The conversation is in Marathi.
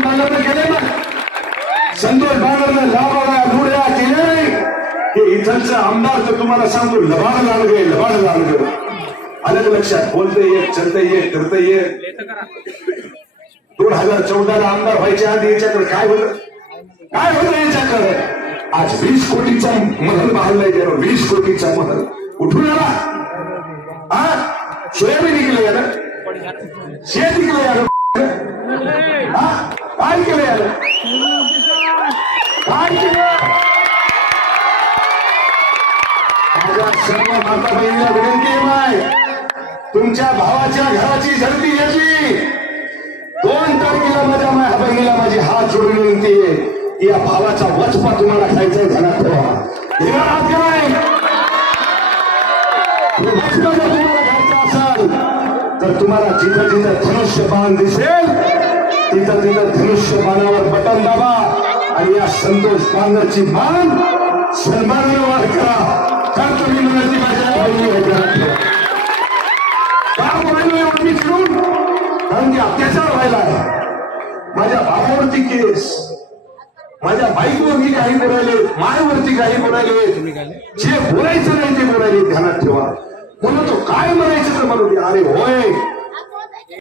केले ना संतोष बानरने लावाळा लुड्या केल्या नाही हे इथलचं आमदार तर तुम्हाला सांगतो लबाड लागले अलग लक्षात बोलते ये चलते ये करते ये 2014 आमदार व्हायच्या आधी याच्याकडे काय होतं याच्याकडे आज 20 कोटीचा महल बांधलाय त्यानं 20 कोटीचा महल उठून आला हा सोयाबीन निघले यार शेत निघले यार हा काय केलं यार काय केलं माझ्या सर्व माता बहिणीला विनंती आहे तुमच्या भावाच्या घराची झडती घेतली 2 तारखेला माझ्या बहिणीला माझी हात जोडून विनंती आहे की या भावाचा वचपा तुम्हाला खायचा ध्यानात ठेवा हात काय वचपा जर तुम्हाला खायचा असेल तर तुम्हाला जिथं जिथं धनुष्य बाण दिसेल तिथं तिथं धनुष्य बाणावर बटन दाबा आणि या संतोष बांगरची बाण सन्मानाने वाढ करा तर तुम्ही म्हणायची माझ्या बहिणी का चिडून कारण की अत्याचार व्हायला आहे माझ्या भावावरती केस माझ्या बाईकवरती काही बोलायले मायावरती काही बोलायले जे बोलायचं नाही ते बोलायले ध्यानात ठेवा म्हणून तो काय म्हणायचं तर म्हणू दे अरे होय